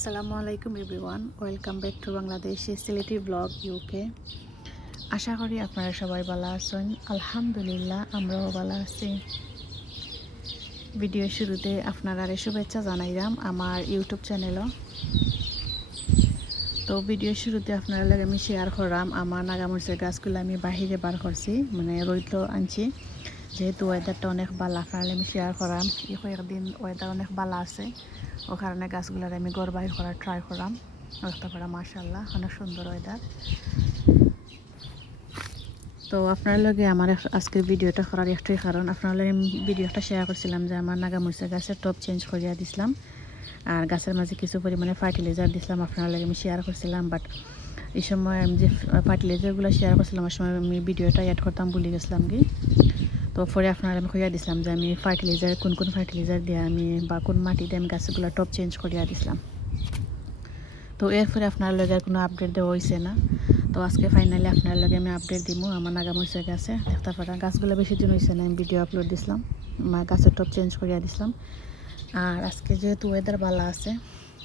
আসসালামু আলাইকুম everyone, welcome back to Bangladeshi Sylheti blog UK. আশা করি আপনারা সবাই ভালো আছেন। আলহামদুলিল্লাহ আমরাও ভালো আছি। ভিডিও শুরুতে আপনারা শুভেচ্ছা জানাইলাম আমার ইউটিউব চ্যানেলও। তো ভিডিও শুরুতে আপনারা লাগে আমি শেয়ার করলাম আমার নাগামরিচের গাছগুলো আমি বাহিরে বার করছি, মানে রইল আনছি। যেহেতু ওয়েদারটা অনেক ভালো, আপনারা আমি শেয়ার করাম। এই কয়েকদিন ওয়েদার অনেক ভালো আছে, ও কারণে গাছগুলোর আমি ঘর বাইর করার ট্রাই করাম। দেখতে পারা মাশাআল্লাহ অনেক সুন্দর ওয়েদার। তো আপনার লগে আমার আজকের ভিডিওটা করার একটাই কারণ, আপনার লগে ভিডিওটা শেয়ার করছিলাম যে আমার নাগামরিচের গাছের টপ চেঞ্জ করিয়া দিছিলাম আর গাছের মাঝে কিছু পরিমাণে ফার্টিলাইজার দিছিলাম। আপনার লগে আমি শেয়ার করছিলাম, বাট এই সময় আমি যে ফার্টিলাইজারগুলো শেয়ার করছিলাম ওই সময় আমি ভিডিওটা অ্যাড করতাম ভুলে গেছিলাম কি। তো পরে আপনারা আমি কইয়া দিছিলাম যে আমি ফার্টিলাইজার কোন কোন ফার্টিলাইজার দিয়ে আমি বা কোন মাটি দিয়ে আমি গাছগুলো টপ চেঞ্জ করিয়া দিছিলাম। তো এরপরে আপনার লগে কোনো আপডেট দেওয়া হয়েছে না। তো আজকে ফাইনালি আপনার লগে আমি আপডেট দিব আমার নাগামরিচের গাছে। দেখতে পারা গাছগুলো বেশি দিন হয়েছে না, আমি ভিডিও আপলোড দিছিলাম, আমার গাছের টপ চেঞ্জ করিয়া দিছিলাম। আর আজকে যেহেতু ওয়েদার ভালো আছে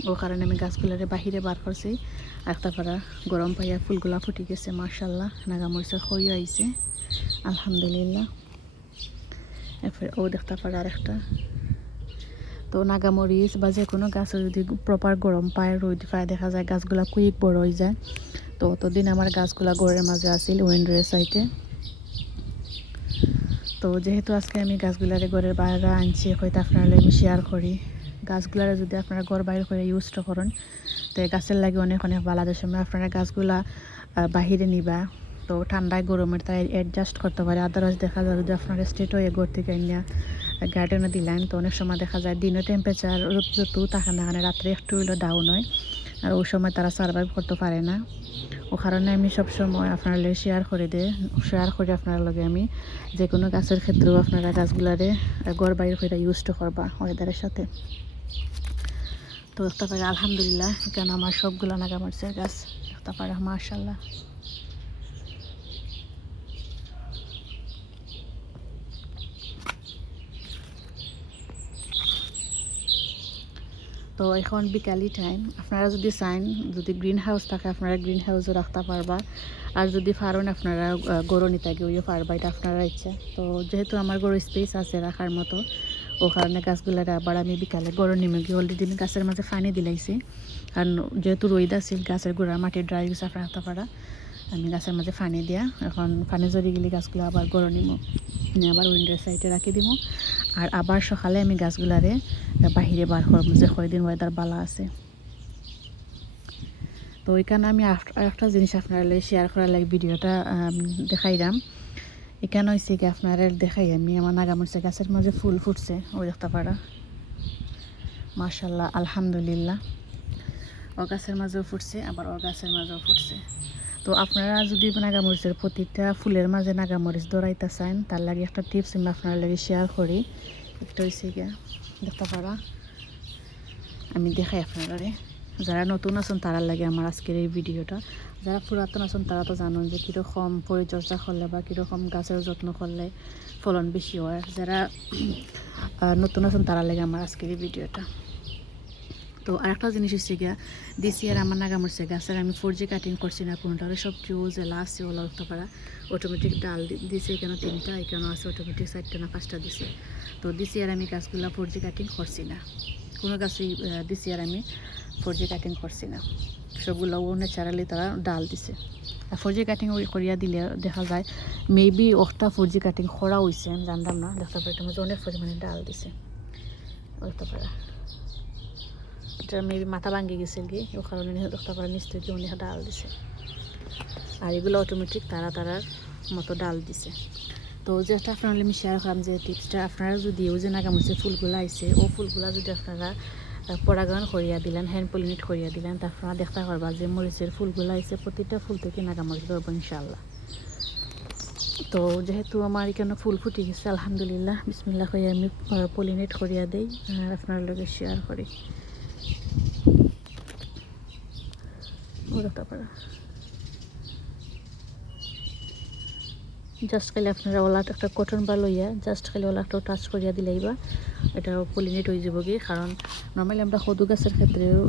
ও কারণে আমি গাছগুলোরে বাহিরে বার করছি। আর তারপরে গরম পাইয়া ফুলগুলা ফুটি গেছে মাশাআল্লাহ, নাগামরিচের খইও আইছে আলহামদুলিল্লাহ। এরপরে ও দেখতে পারা আরেকটা। তো নাগামরিচ বা যে কোনো গাছে যদি প্রপার গরম পায়, রোদ পায়, দেখা যায় গাছগুলা কুইক বড় হয়ে যায়। তো অতদিন আমার গাছগুলা ঘরের মাঝে আসিল উইন্ডোরের সাইডে। তো যেহেতু আজকে আমি গাছগুলারে ঘরের বাইরে আনছি, হয়তো আপনারা আমি শেয়ার করি। গাছগুলারে যদি আপনারা ঘর বাইরে করে ইউজটা করেন তো গাছের লাগে অনেক অনেক ভালো। সময় আপনারা গাছগুলা বাহিরে নিবা, তো ঠান্ডায় গরমের তাই অ্যাডজাস্ট করতে পারে। আদারওয়াইজ দেখা যায় যদি আপনারা স্ট্রেট হয়ে ঘর থেকে নিয়ে গার্ডেনে দিলেন, তো অনেক সময় দেখা যায় দিনের টেম্পারেচার যত থাকে না, রাত্রে একটু হইলেও ডাউন হয়, আর ওই সময় তারা সার্ভাইভ করতে পারে না। ও কারণে আমি সবসময় আপনার লগে শেয়ার করি আপনার লগে আমি যে কোনো গাছের ক্ষেত্রেও আপনারা গাছগুলারে ঘর বাইরে করে ইউজটা করবা ওয়েদারের সাথে। তো দেখতে পারে আলহামদুলিল্লাহ এখানে আমার সবগুলো নাগামরিচের গাছ দেখতে পারে মাশাআল্লাহ। তো এখন বিকালি টাইম, আপনারা যদি চান, যদি গ্রিন হাউস থাকে আপনারা গ্রিন হাউসও রাখতে পারবা, আর যদি পারেন আপনারা গরু নিতে গিয়েও পারবা, এটা আপনারা ইচ্ছা। তো যেহেতু আমার গরু স্পেস আছে রাখার মতো, ও কারণে গাছগুলার আবার আমি বিকালে গরু নিমে গিয়ে অলরেডি আমি গাছের মাঝে পানি দিলাইছি। কারণ যেহেতু রোদ আছিল গাছের গোড়ার মাটি ড্রাই গেছে, আপনারা রাখতে পারা আমি গাছের মাঝে পানি দিয়া এখন পানি জড়ি গেলে গাছগুলো আবার গরু নিমো, নিয়ে আবার উইন্ডোর সাইডে রাখি দিব। আর আবার সকালে আমি গাছগুলারে বাহিরে বার করবো যে কয়দিন ওয়েদার ভালো আছে। তো ওইখানে আমি একটা জিনিস আপনারা শেয়ার করার লাগে ভিডিওটা দেখাইলাম। এখানে হয়েছে কি আপনারা দেখাই আমি আমার নাগামরিচের গাছের মাঝে ফুল ফুটছে, ও দেখতে পারা মাশাআল্লাহ আলহামদুলিল্লাহ। ও গাছের মাঝেও ফুটছে, আবার ও গাছের মাঝেও ফুটছে। তো আপনারা যদি নাগামরিচের প্রতিটা ফুলের মাঝে নাগামরিচ দৌড়াইতে চান, তার লাগে একটা টিপস আমি আপনার লাগে শেয়ার করি। একটা হয়েছে গিয়া দেখতে পারা আমি দেখাই আপনারা, যারা নতুন আছেন তারা লাগে আমার আজকের এই ভিডিওটা। যারা পুরাতন আছেন তারা তো জানেন যে কীরকম পরিচর্যা করলে বা কীরকম গাছের যত্ন করলে ফলন বেশি হয়। যারা নতুন আছেন তারা লাগে আমার আজকের এই ভিডিওটা। তো আরেকটা জিনিস হচ্ছে গিয়া দিস ইয়ার আমার নাগামরিচের গাছের আমি 4G কাটিং করছি না কোনটা, সব জুজ এলা আছে ওলা উঠতে পারা অটোমেটিক ডাল দিছে, এখানে 3টা, এখানেও আছে অটোমেটিক 4টা না 5টা দিছে। তো দিস ইয়ার আমি গাছগুলো 4G কাটিং করছি না, কোনো গাছই দিস ইয়ার আমি 4G কাটিং করছি না, সবগুলো ও ন্যাচারালি তারা ডাল দিছে। আর 4G কাটিং করিয়া দিলে দেখা যায় মেবি ওটা 4G কাটিং করা হয়েছে আমি জানতাম না। দেখতে পারি তোমার অনেক পরিমাণে ডাল দিছে, দেখতে পারা এটা মেবি মাথা ভাঙ্গি গেছিল কি, ও কারণে দেখতে পারা নিশ্চয়ই কি অনেক ডাল দিছে। আর এগুলো অটোমেটিক তারার মতো ডাল দিছে। তো যেটা আপনারা আমি শেয়ার করলাম যে টিপসটা, আপনারা যদি ও যে নাগামরিচের ফুলগুলো আইছে ও ফুলগুলা যদি আপনারা পরাগায়ন করিয়া দিলেন, হ্যান্ড পলিনেট করিয়া দিলেন, তা আপনারা দেখতে পারবা যে মরিচের ফুলগুলো আইছে প্রতিটা ফুল থেকে নাগামরিচ ধরবো ইনশাল্লাহ। তো যেহেতু আমার এখানে ফুল ফুটে গেছে আলহামদুলিল্লাহ, বিসমিল্লাহ করিয়া আমি পলিনেট করিয়া দিই আর আপনার লগে শেয়ার করি। ও দেখতে পারা জাস্ট খালি আপনারা ওলা একটা কটন বার লইয়া জাস্ট খালি ওলা একটা টাচ করিয়া দিলেইবা এটা পলিনেট হয়ে যাব কি। কারণ নর্মালি আমরা সদু গাছের ক্ষেত্রেও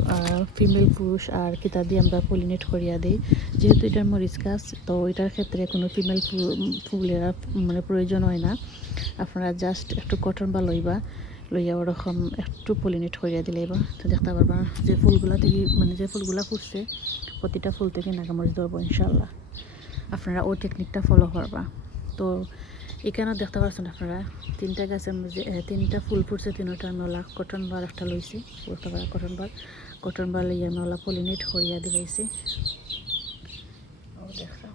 ফিমেল পুরুষ আর কিতা দিয়ে আমরা পলিনেট করিয়া দিই, যেহেতু এটার মরিচ গাছ তো এটার ক্ষেত্রে কোনো ফিমেল ফুলের মানে প্রয়োজন হয় না। আপনারা জাস্ট একটু কটন বার লইবা, লইয়া ওরকম একটু পলিনেট করিয়া দিলেইবা, তো দেখতে পারবা যে ফুলগুলা থেকে মানে যে ফুলগুলা ফুটছে প্রতিটা ফুল থেকে নাগামরিচ ধরবো ইনশাল্লাহ। আপনারা ওই টেকনিকটা ফলো করবা। তো এখানেও দেখতে পাচ্ছেন আপনারা তিনটা গাছের মধ্যে তিনটা ফুল ফুটছে, তিনটা আমি ওলা কটন বার একটা লইছি, বুঝতে পারা কটন বার লইয়া আমি ওলা পলিনেট করিয়া দিলাইছি। দেখা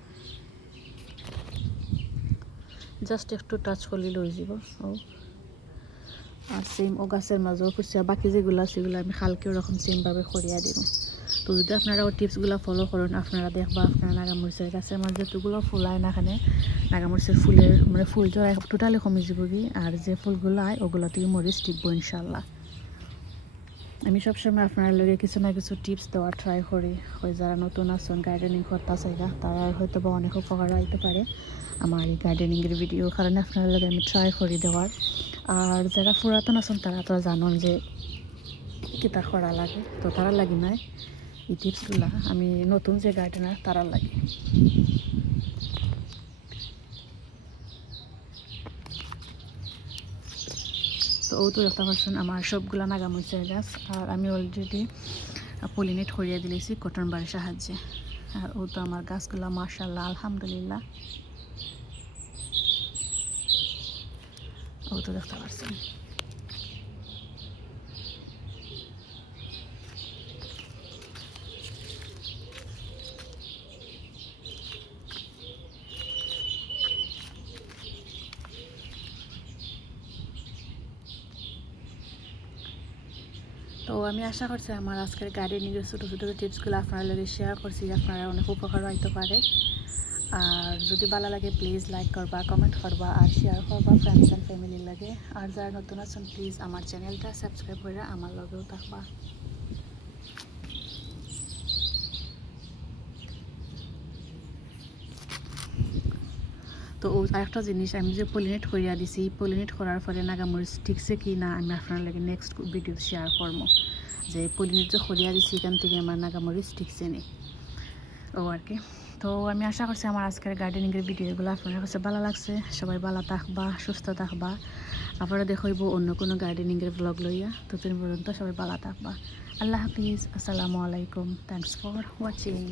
জাস্ট একটু টাচ করলে লই যাব। আর সেম ও গাছের মাঝেও ফুটছে, বাকি যেগুলো সেগুলো আমি হালকা ওরকম সেমভাবে করিয়া দিব। তো যদি আপনারা ওই টিপসগুলো ফলো করেন আপনারা দেখবা আপনারা নাগামরিচের গাছের মাঝে যতগুলো ফুল আয় না এখানে নাগামরিচের ফুলের মানে ফুল জড়ায় টোটালি কমে যাব কি। আর যে ফুলগুলো আয় ওগুলো থেকে মরিচ টিকবো ইনশাল্লাহ। আমি সবসময় আপনারা লগে কিছু না কিছু টিপস দেওয়ার ট্রাই করি। ওই যারা নতুন আসুন গার্ডেনিং করতে চাইগা তারা হয়তো বা অনেক উপকার হইতে পারে আমার এই গার্ডেনিংয়ের ভিডিও, কারণে আপনার লগে আমি ট্রাই করি দেওয়ার। আর যারা পুরাতন আছেন তারা তো জানেন যে কিতা করা লাগে, তো তারা লাগি নাই এই টিপসগুলা আমি নতুন যে গার্ডেনার তারা লাগে। তো ও তো দেখতে পাচ্ছেন আমার সবগুলা নাগামরিচের গাছ, আর আমি অলরেডি পলিনেট করিয়ে দিয়েছি কটন বারের সাহায্যে। আর ও তো আমার গাছগুলা মাশাআল্লাহ আলহামদুলিল্লাহ, ও তো দেখতে পাচ্ছেন। তো আমি আশা করছি আমার আজকের গার্ডেনিংয়ের ছোটো ছোটো টিপসগুলো আপনার লগে শেয়ার করছি, আপনারা অনেক উপকার হইতে পারে। আর যদি ভালো লাগে প্লিজ লাইক করবা, কমেন্ট করবা আর শেয়ার করবা ফ্রেন্ডস অ্যান্ড ফ্যামিলির লাগে। আর যারা নতুন আছেন প্লিজ আমার চ্যানেলটা সাবস্ক্রাইব করে আমার লগেও থাকবা। তো আরেকটা জিনিস আমি যে পলিনেট করিয়া দিছি, পলিনেট করার পরে নাগামরিচ ঠিকছে কি না আমি আপনার লাগে নেক্সট ভিডিও শেয়ার করবো, যে পলিনেট যে করিয়া দিছি এখান থেকে আমার নাগামরিচ ঠিকছে নি ও আর কি। তো আমি আশা করছি আমার আজকের গার্ডেনিংয়ের ভিডিওগুলো আপনার কাছে ভালো লাগছে। সবাই ভালো থাকবা, সুস্থ থাকবা। আবারও দেখাইব অন্য কোনো গার্ডেনিংয়ের ব্লগ লইয়া। ততদিন পর্যন্ত সবাই ভালো থাকবা। আল্লাহ হাফিজ, আসসালামু আলাইকুম, থ্যাংকস ফর ওয়াচিং।